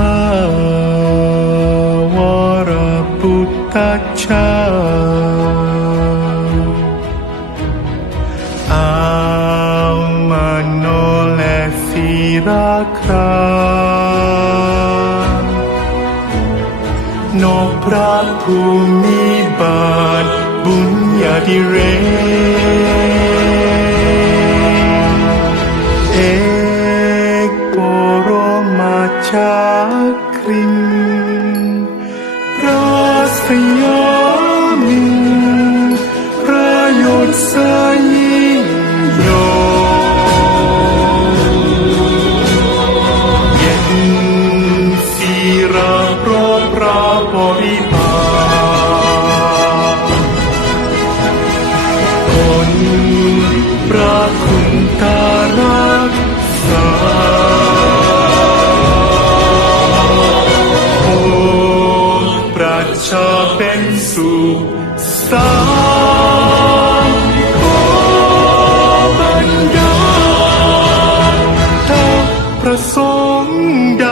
าวรพุทธเจ้าอามาโนและศิราครานกพระภูมิบาลบุญญาดิเรเอกโปโรมาชา ยามินพระยศสยิ่งยเย็นสีรพร้อมพระบริบาคนพระคุณตา สามขอบันดาถ้าประสงใด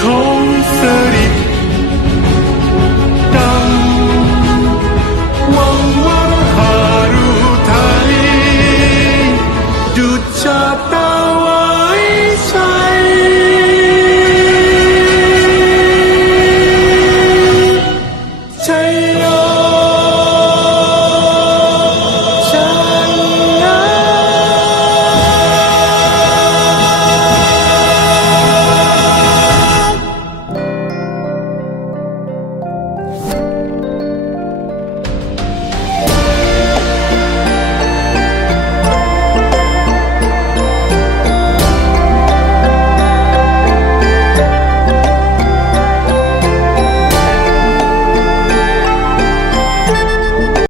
ชง